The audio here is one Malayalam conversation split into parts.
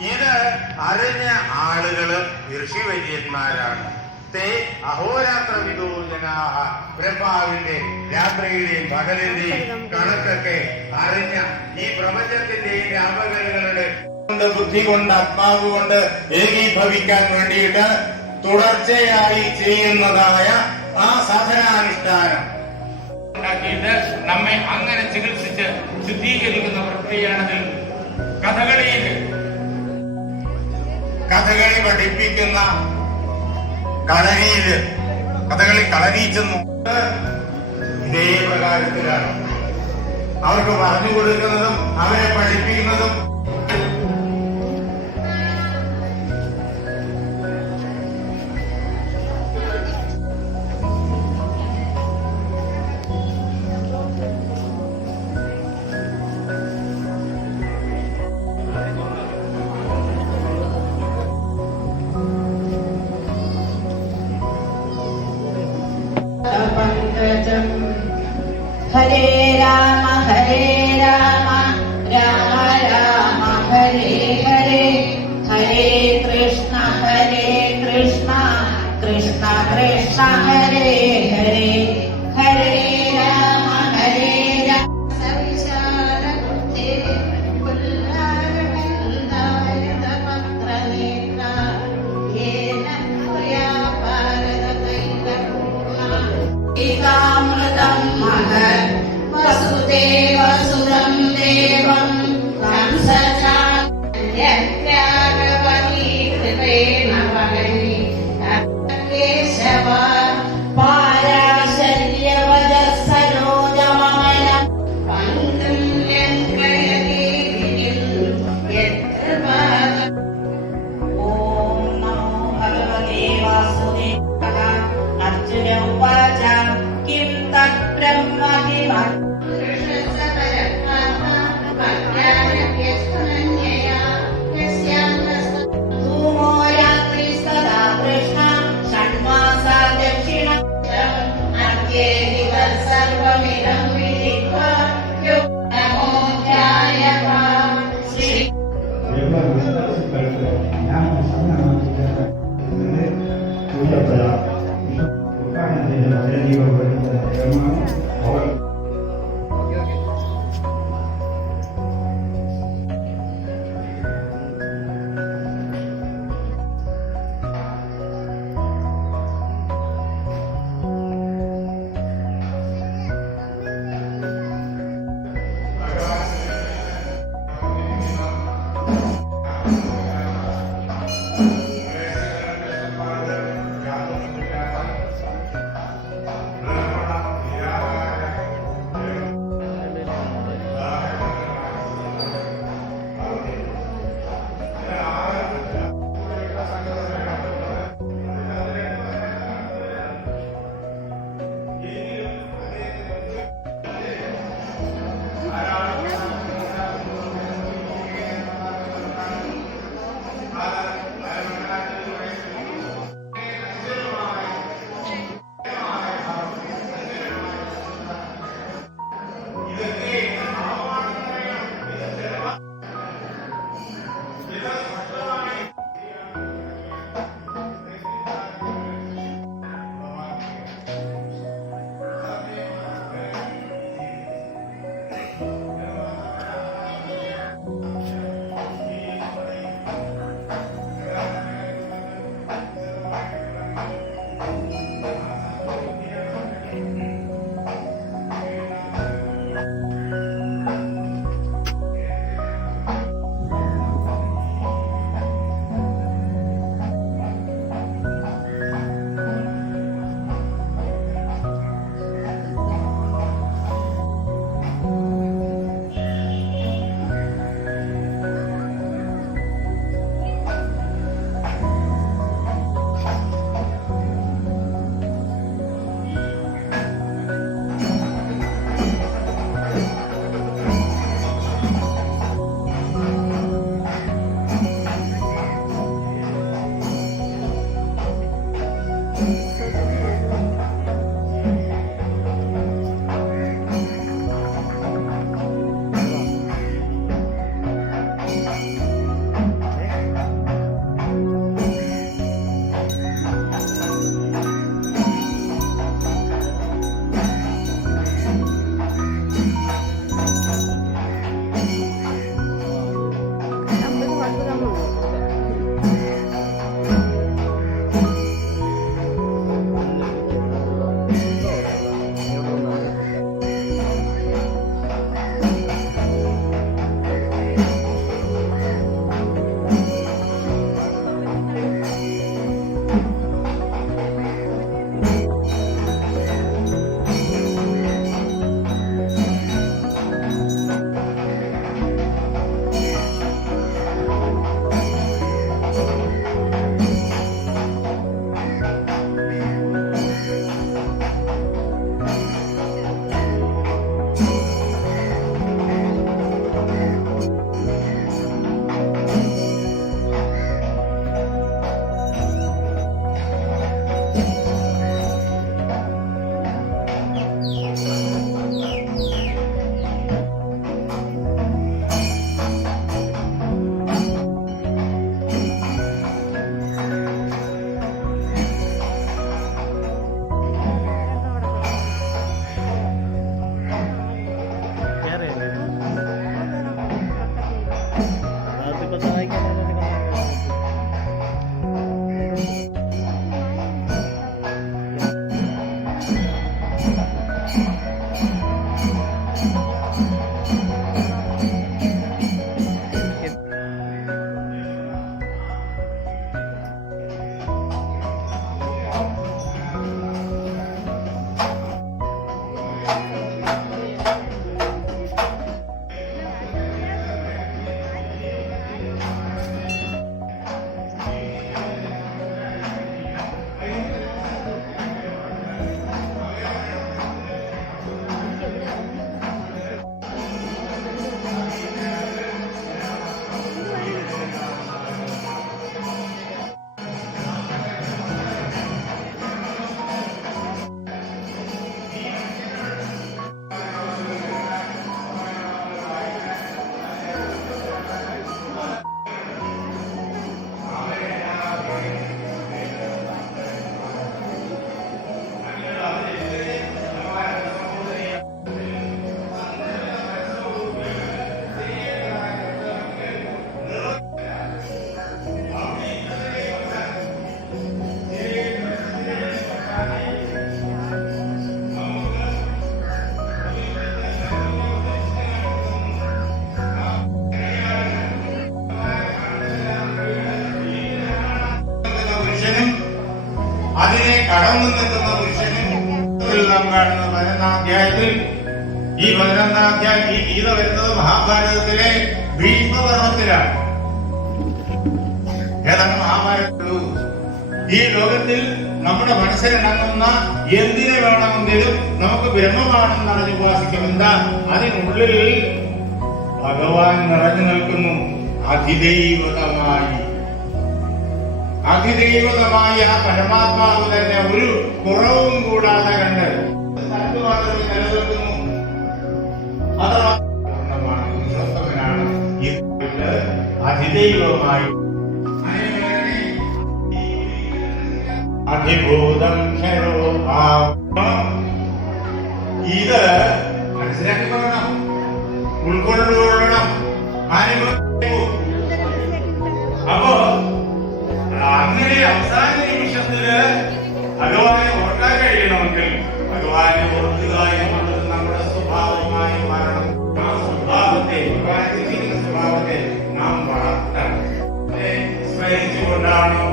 ഇത് അറിഞ്ഞ ആളുകള് ഋഷിവര്യന്മാരാണ്. തേ അഹോരാത്ര വിദൂജനാഹ, ബ്രഹ്മാവിന്റെ രാത്രിയുടെയും പകലിന്റെയും കണക്കൊക്കെ അറിഞ്ഞ ഈ പ്രപഞ്ചത്തിന്റെയും രാപകലുകളുടെ ബുദ്ധി കൊണ്ട് ആത്മാവ് കൊണ്ട് ഏകീഭവിക്കാൻ വേണ്ടിയിട്ട് തുടർച്ചയായി ചെയ്യുന്നതായ ആ സാധനാനുഷ്ഠാനം ഉണ്ടാക്കിയിട്ട് നമ്മെ അങ്ങനെ ചികിത്സിച്ച് ശുദ്ധീകരിക്കുന്ന പ്രക്രിയയാണതിൽ. കഥകളി പഠിപ്പിക്കുന്ന കളരിയില് കഥകളി കളരിച്ചെന്നു ഇതേ പ്രകാരത്തിലാണ് അവർക്ക് പറഞ്ഞു കൊടുക്കുന്നതും അവരെ പഠിപ്പിക്കുന്നതും. ഹരേ രാമ രാമ രാമ ഹരേ ഹരേ, ഹരേ കൃഷ്ണ കൃഷ്ണ കൃഷ്ണ ഹരേ ഹരേ, ഹരേ രാമ വസുദേവസുതം ദേവം കേശവ പാരാശല്യവജ സരോജമല പങ്കും ഓം നമോ ഭഗവതേ വാസുദേവായ. അർജുന ഉവാച കിം തദ്ബ്രഹ്മ ശ്ലോകത്തിൽ നാം കാണുന്നത് 11-ാം അധ്യായത്തിൽ. ഈ 11-ാം അധ്യായം, ഈ ഗീത വരുന്നത് മഹാഭാരതത്തിലെ ഭീഷ്മപർവത്തിലാണ്. ഏതാണ് മഹാഭാരതത്തിലു? ഈ ലോകത്തിൽ നമ്മുടെ മനസ്സിലിണങ്ങുന്ന എന്തിനെ വേണമെങ്കിലും നമുക്ക് ബ്രഹ്മമാണെന്ന് അറിഞ്ഞ് ഉപാസിക്കും. എന്താ? അതിനുള്ളിൽ ഭഗവാൻ നിറഞ്ഞു നിൽക്കുന്നു. അതിദൈവതമായി ആ പരമാത്മാവ് തന്നെ ഒരു കുറവും കൂടാതെ കണ്ട് മാത്രമേ നിലനിൽക്കുന്നു. അഥവാ വിശ്വസ്തനാണ് അതിദൈവമായി അധിഭൂതം ഇത് മനസ്സിലാക്കി പറയണം, ഉൾക്കൊള്ളണം, അനുഭവിക്കൂ. അപ്പോ അങ്ങനെ അവസാന നിമിഷത്തില് ഭഗവാനെ ഓർക്കാൻ കഴിയണമെങ്കിൽ ഭഗവാനെ ഓർക്കുക എന്നുള്ളത് നമ്മുടെ സ്വഭാവമായി മാറണം. ആ സ്വഭാവത്തെ, സ്വഭാവത്തെ നാം വളർത്തണം. സ്മരിച്ചുകൊണ്ടാണോ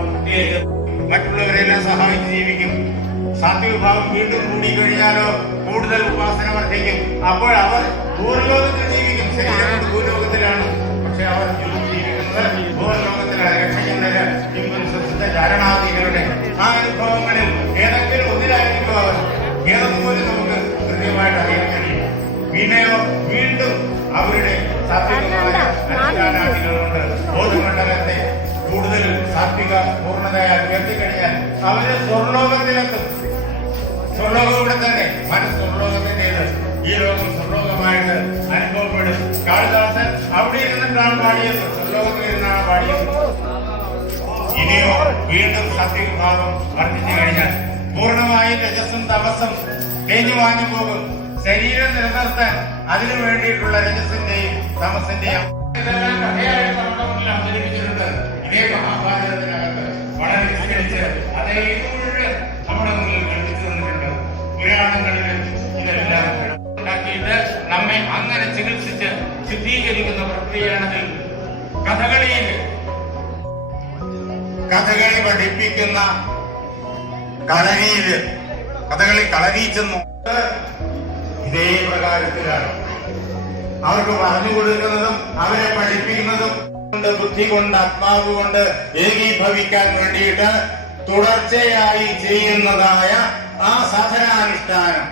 മറ്റുള്ളവരെല്ലാം സഹായിച്ച് ജീവിക്കും. സാത്വിക ഭാവം വീണ്ടും കൂടിക്കഴിഞ്ഞാലോ കൂടുതൽ ഉപാസന വർദ്ധിക്കും. അപ്പോൾ അവർ ഭൂലോകത്തിൽ ജീവിക്കും. ശരീരം ഭൂലോകത്തിലാണ്, പക്ഷെ അവർ ജീവിക്കുന്നത് ഭൂലോകത്തിലാണ്. രക്ഷകന്റെ ധാരണാദികളുടെ ആ അനുഭവങ്ങളിൽ ഏതെങ്കിലും ഒന്നിലായിരിക്കും അവർ. ഏതെങ്കിലും നമുക്ക് കൃത്യമായിട്ട് അറിയാൻ കഴിയും. പിന്നെയോ വീണ്ടും അവരുടെ സാത്വികമായ അനുഷ്ഠാനാദികളുണ്ട്. ബോധമണ്ഡലത്തെ കൂടുതൽ സാത്വിക പൂർണ്ണതയാൽ ഉയർത്തിക്കഴിഞ്ഞാൽ അവര് സ്വർലോകത്തിലെത്തും. സ്വർലോകം ഇവിടെ തന്നെ. മനസ്സ് സ്വർലോകത്തിൻ്റെത്. ഈ ലോകം സ്വർലോകമായിട്ട് അനുഭവപ്പെടും. കാളിദാസൻ അവിടെ ഇരുന്നിട്ടാണ് പാടിയത്, സ്വർലോകത്തിൽ ഇരുന്നാണ് പാടിയത്. ഇനിയോ വീണ്ടും സാത്വിക ഭാവം വർദ്ധിച്ചു കഴിഞ്ഞാൽ പൂർണ്ണമായും രജസ്സും തപസ്സും തേഞ്ഞു വാങ്ങി പോകും. ശരീരം നിലനിർത്താൻ അതിനു വേണ്ടിയിട്ടുള്ള രജസിന്റെയും തമസിന്റെയും ഇതെല്ലാം കഥയായിട്ട് നമ്മുടെ മുന്നിൽ അവതരിപ്പിച്ചിട്ടുണ്ട്. ഇതേ മഹാഭാരതത്തിനകത്ത് വളരെ വിസ്തരിച്ച് അതേ മുഴുവൻ നമ്മുടെ മുന്നിൽ കണ്ടിച്ചു തന്നിട്ടുണ്ട്. പുരാണങ്ങളിൽ ഇതെല്ലാം ഉണ്ടാക്കിയിട്ട് നമ്മെ അങ്ങനെ ചികിത്സിച്ച് ശുദ്ധീകരിക്കുന്ന പ്രക്രിയയാണെങ്കിൽ കഥകളി പഠിപ്പിക്കുന്ന കളരിയില് കഥകളി കളരിച്ചെന്നു ഇതേ പ്രകാരത്തിലാണ്. അവർക്ക് പറഞ്ഞു കൊടുക്കുന്നതും അവരെ പഠിപ്പിക്കുന്നതും കൊണ്ട് ബുദ്ധി കൊണ്ട് ആത്മാവ് കൊണ്ട് ഏകീഭവിക്കാൻ വേണ്ടിയിട്ട് തുടർച്ചയായി ചെയ്യുന്നതായ ആ സാധനാനുഷ്ഠാനം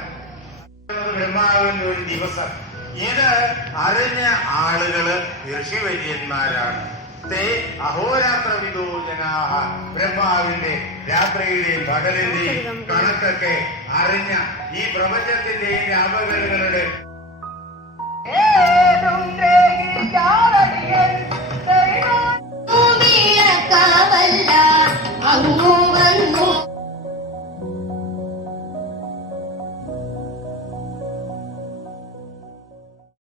ബ്രഹ്മാവിന്റെ ഒരു ദിവസം. ഇത് അറിഞ്ഞ ആളുകള് ഋഷിവര്യന്മാരാണ്. തേ അഹോരാത്ര വിദൂജനാഹ. ബ്രഹ്മാവിന്റെ രാത്രിയുടെയും പകലിന്റെയും കണക്കൊക്കെ അറിഞ്ഞ ഈ പ്രപഞ്ചത്തിന്റെയും രാപകലുകളുടെ